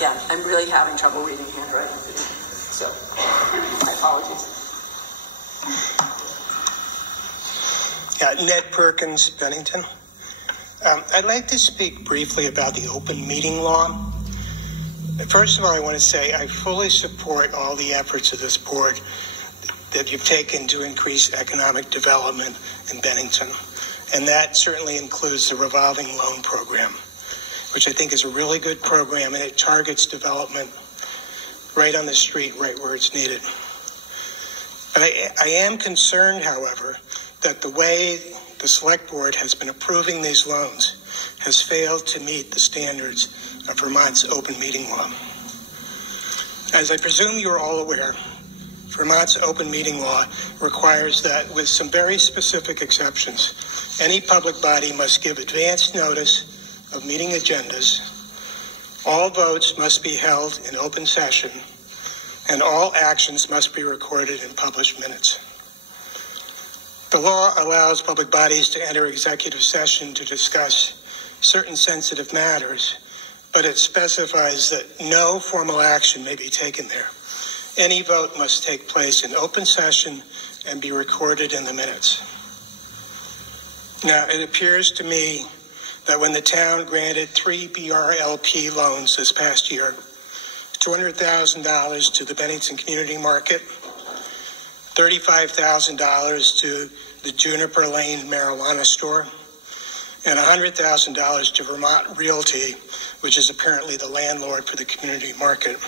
Again, I'm really having trouble reading handwriting today, so my apologies. Ned Perkins, Bennington. I'd like to speak briefly about the open meeting law. First of all, I want to say I fully support all the efforts of this board that you've taken to increase economic development in Bennington. And that certainly includes the revolving loan program, which I think is a really good program, and it targets development right on the street, right where it's needed. But I am concerned, however, that the way the Select Board has been approving these loans has failed to meet the standards of Vermont's open meeting law. As I presume you're all aware, Vermont's open meeting law requires that, with some very specific exceptions, any public body must give advance notice of meeting agendas, all votes must be held in open session, and all actions must be recorded in published minutes. The law allows public bodies to enter executive session to discuss certain sensitive matters, but it specifies that no formal action may be taken there. Any vote must take place in open session and be recorded in the minutes. Now, it appears to me that when the town granted 3 BRLP loans this past year, $200,000 to the Bennington Community Market, $35,000 to the Juniper Lane marijuana store, and $100,000 to Vermont Realty, which is apparently the landlord for the community market.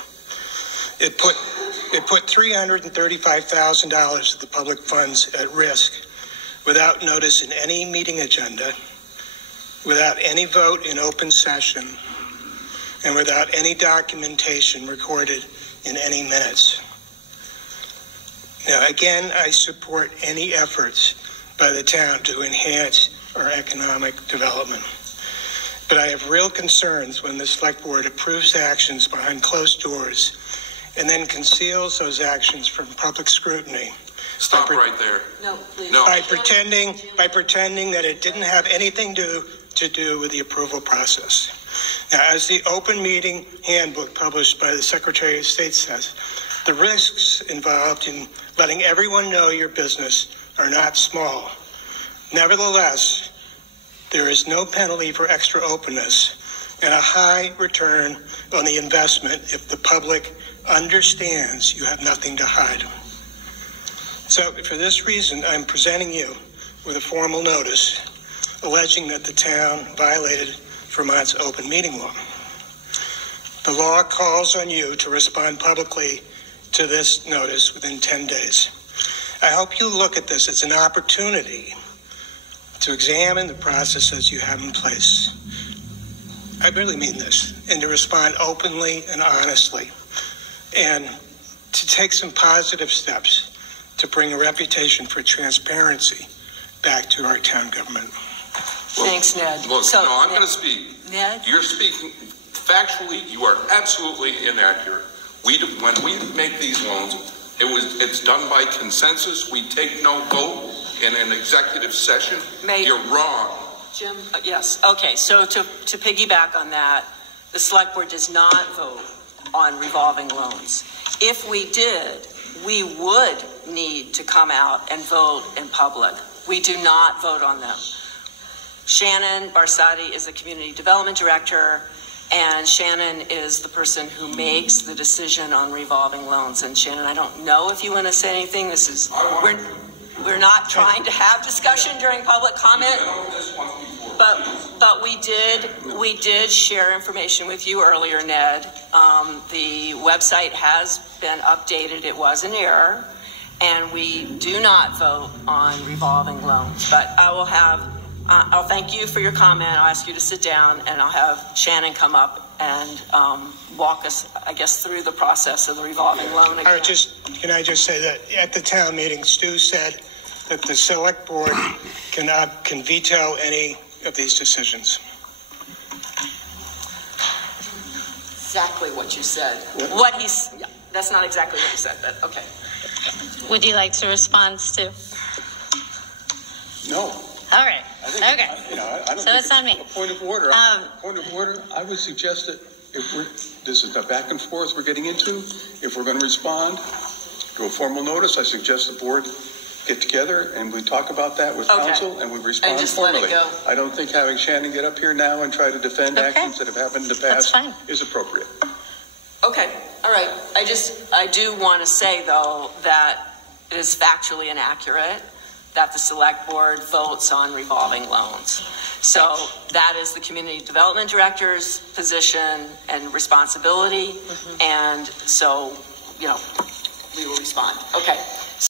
It put $335,000 of the public funds at risk without notice in any meeting agenda, without any vote in open session, and without any documentation recorded in any minutes. Now, again, I support any efforts by the town to enhance our economic development. But I have real concerns when the Select Board approves actions behind closed doors and then conceals those actions from public scrutiny. Stop right there. No, please. No. By pretending that it didn't have anything to do with the approval process. Now, as the open meeting handbook published by the Secretary of State says, the risks involved in letting everyone know your business are not small. Nevertheless, there is no penalty for extra openness and a high return on the investment if the public understands you have nothing to hide. So for this reason, I'm presenting you with a formal notice alleging that the town violated Vermont's open meeting law. The law calls on you to respond publicly to this notice within 10 days. I hope you look at this as an opportunity to examine the processes you have in place. I really mean this, and to respond openly and honestly, and to take some positive steps to bring a reputation for transparency back to our town government. Well, thanks, Ned. Look, so, no, I'm going to speak. Ned? You're speaking factually. You are absolutely inaccurate. When we make these loans, it's done by consensus. We take no vote in an executive session. You're wrong. Jim, yes. Okay, so to piggyback on that, the Select Board does not vote on revolving loans. If we did, we would need to come out and vote in public. We do not vote on them. Shannon Barsati is the Community Development Director, and Shannon is the person who makes the decision on revolving loans. And Shannon, I don't know if you want to say anything. We're not trying to have discussion during public comment, but we did share information with you earlier, Ned. The website has been updated. It was an error, and we do not vote on revolving loans. But I'll thank you for your comment. I'll ask you to sit down, and I'll have Shannon come up and walk us, I guess, through the process of the revolving loan again. Can I just say that at the town meeting, Stu said that the Select Board can veto any of these decisions. Exactly what you said. Yeah, that's not exactly what you said, but okay. Would you like to respond, Stu? No. All right. I don't so it's on me. A point of order. Point of order. I would suggest that this is the back and forth we're getting into. If we're going to respond to a formal notice, I suggest the board get together and we talk about that with council and we respond just formally. let it go. I don't think having Shannon get up here now and try to defend actions that have happened in the past is appropriate. Okay, all right. I do want to say, though, that it is factually inaccurate that the select board votes on revolving loans. So that is the community development director's position and responsibility. And so, we will respond. Okay.